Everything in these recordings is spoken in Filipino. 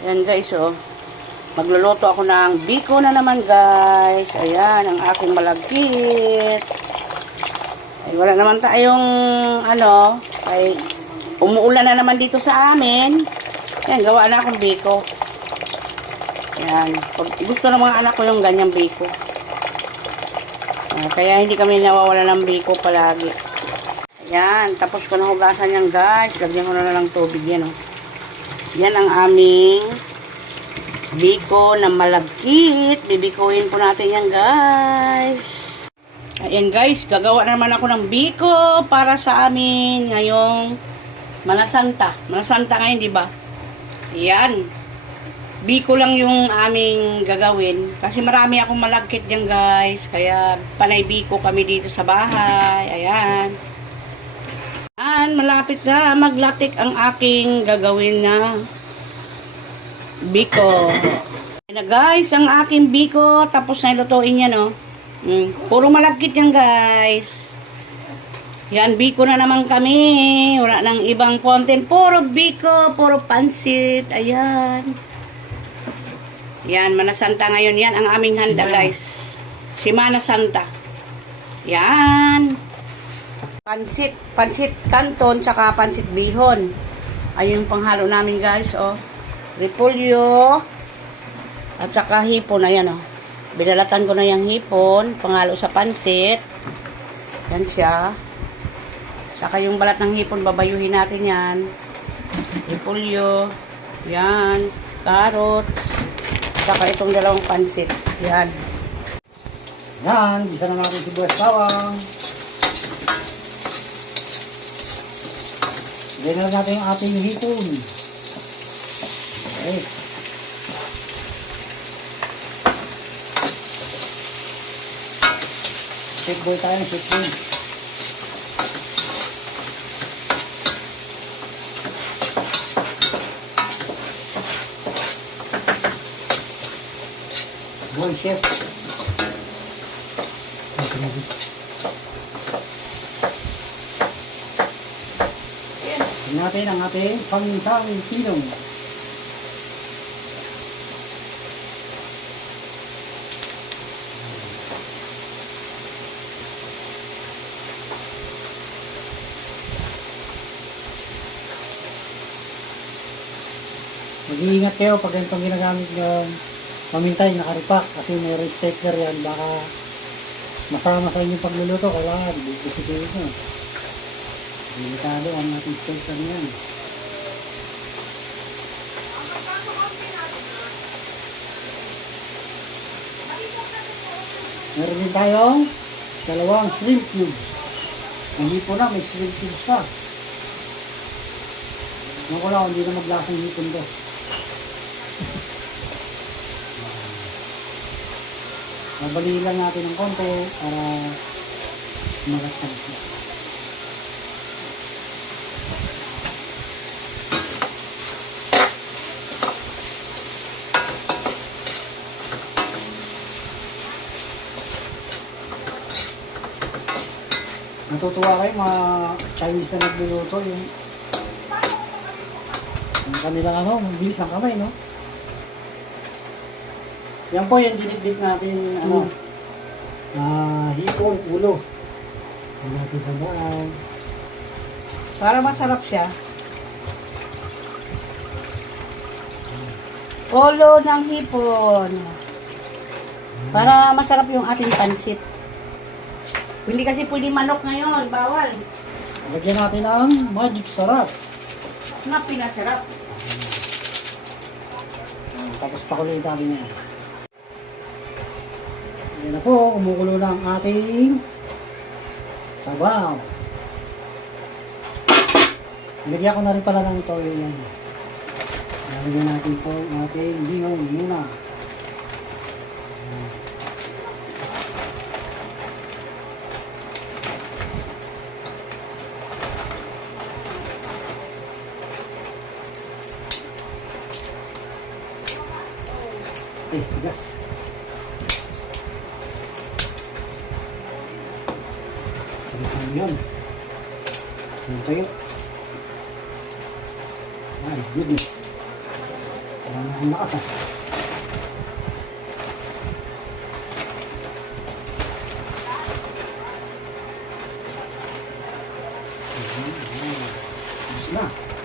Ayan guys, oh. Magluluto ako ng biko na naman guys. Ayan, ang aking malagkit. Ay, wala naman tayong, ano, ay umuulan na naman dito sa amin. Ayan, gawa na akong biko. Ayan. Gusto ng mga anak ko yung ganyang biko. Ah, kaya hindi kami nawawala ng biko palagi. Ayan, tapos ko na hugasan yan guys. Lagyan ko na lang tubig yan, oh. Yan ang aming biko na malagkit. Bibikuin po natin yan, guys. Ayan, guys. Gagawa na naman ako ng biko para sa amin ngayong Malasanta. Malasanta ngayon, di ba? Ayan. Biko lang yung aming gagawin. Kasi marami akong malagkit dyan, guys. Kaya panay biko kami dito sa bahay. Ayan. Ayan, malapit na maglatik ang aking gagawin na biko. Ayan na guys, ang aking biko. Tapos na ilutuin yan, no? Mm, puro malagkit yan, guys. Yan, biko na naman kami. Wala nang ibang content. Puro biko, puro pansit. Ayan. Yan, Manasanta ngayon. Yan ang aming handa, Simana. guys. Simana Santa. Yan. Pansit, pansit canton, tsaka pansit bihon. Ayun yung panghalo namin guys, oh. Repolyo, at saka hipon, ayan oh. Binalatan ko na yung hipon, panghalo sa pansit. Yan siya. Saka yung balat ng hipon, babayuhin natin yan. Repolyo, yan, carrot, saka itong dalawang pansit. Yan. Yan, bisa na natin sibuyas bawang. Lagyan na natin yung ating hipon. Okay. Shake boy tayo, shake boy. Boy, chef. Tingnan natin ang ating pangintang pinong. Mag-iingat kayo pag ganitong ginagamit nyo pamintay nakaripak kasi may red yan baka masama sa inyong pagluluto kailangan bibisikin nyo. Delikado ang ating stapler na yan. Meron din tayong dalawang shrimp cubes. Hindi po na, may shrimp cubes pa. Naku lang, hindi na maglasang hipon to. Babali lang natin ng konti para malatag siya. Natutuwa kayo mga Chinese na nagluluto yung yung kanilang ano, mabilis ang kamay, no? Yan po yung dinidip natin, ano, ah, hipon, ulo. Yan natin sa daan. Para masarap siya. Ulo ng hipon. Para masarap yung ating pansit. Hindi kasi pwede manok ngayon. Bawal. Lagyan natin ang magic sarap. Nga pinasarap. Ah, Tapos pakuloy natin yan. Yan na po, kumukulo na ang ating sabaw. Nilagyan ko na rin pala ng toyo yan. Nalagyan natin po ang ating bihon muna. Eh, tigas. Lang yun. Yung tayo. My goodness. Wala na akong lakas ah. Tapos na.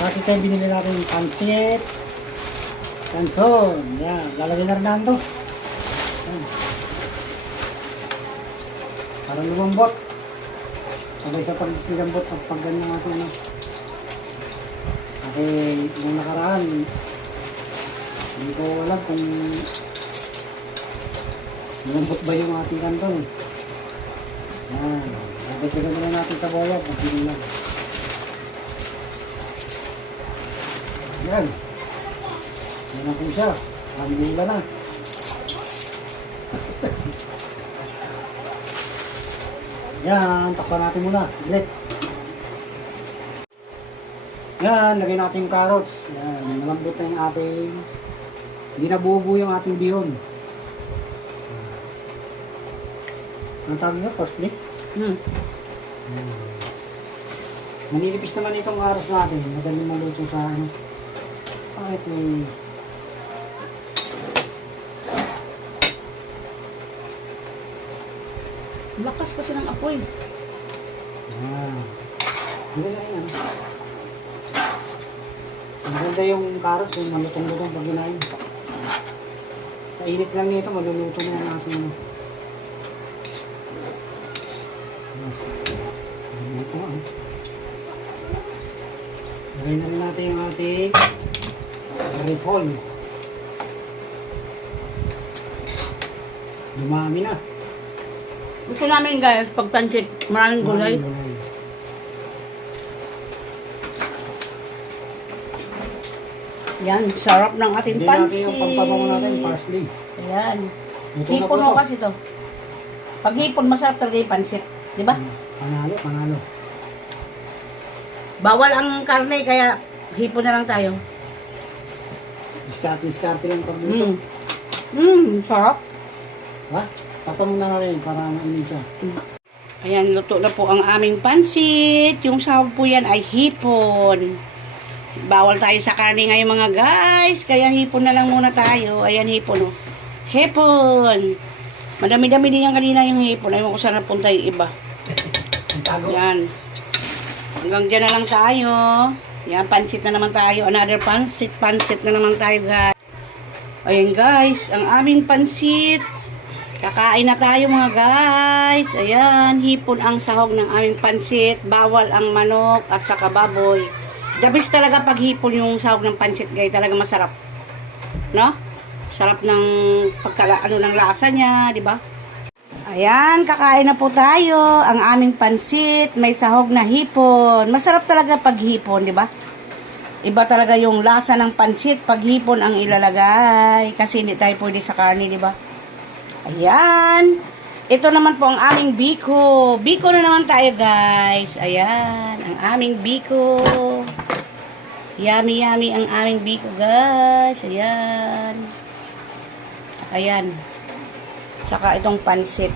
Kasi tayo binili natin yung pansit. Canton. Yan. Lalagay na rin natin to. Yan. Para lumambot. Sabay sa pag nilambot at pag ganyan natin ano. Kasi yung nakaraan, hindi ko alam kung lumambot ba yung ating canton. Yan. Lagay na natin sa boya pag lang. Yan. Yan na po siya. Alhamdulillah na. Yan, takpan natin muna. Ulit. Yan, lagay natin yung carrots. Yan, malambot na yung ating hindi nabubuo yung ating bihon. Ang tawag nyo? Parsley? Hmm. Manilipis naman itong aros natin. Madaling maluto sa ano. Bakit may... Lakas kasi ng apoy. Ah. Na yan. Maganda yung carrots yung malutong-lutong pag ginain. Sa init lang nito, maluluto na natin. ano. Maluluto ah. Lagay na rin natin yung ating ripol. Dumami na. Gusto namin guys, pag pancit, maraming gulay. Maraming gulay. Yan, sarap ng ating Hindi natin pansit. yung pampabango natin, parsley. Ayan. Luto na Hipon po mo kasi to. Pag hipon, masarap talaga yung pansit. Di ba? Panalo, panalo. Bawal ang karne, kaya hipon na lang tayo. Diskarte-diskarte lang pagluto. Mm. Mm, sarap. Ha? Tapang muna natin para mainin siya. Ayan, luto na po ang aming pansit. Yung sahog po yan ay hipon. Bawal tayo sa karne ngayon mga guys. Kaya hipon na lang muna tayo. Ayan, hipon oh. Hipon. Madami-dami din yan kanina yung hipon. Ayaw ko saan napunta yung iba. Yan. Hanggang dyan na lang tayo. Yan, pansit na naman tayo. Another pansit. Pansit na naman tayo guys. Ayan guys, ang aming pansit. Kakain na tayo mga guys. Ayan, hipon ang sahog ng aming pansit. Bawal ang manok at saka baboy. The best talaga pag hipon yung sahog ng pansit guys. Talaga masarap. No? Sarap ng pagkala, ano ng lasa niya, di ba? Ayan, kakain na po tayo. Ang aming pansit, may sahog na hipon. Masarap talaga pag hipon, di ba? Iba talaga yung lasa ng pansit pag hipon ang ilalagay. Kasi hindi tayo pwede sa karne, di ba? Ayan. Ito naman po ang aming biko. Biko na naman tayo, guys. Ayan, ang aming biko. Yummy, yummy ang aming biko, guys. Ayan. Ayan. Saka itong pansit.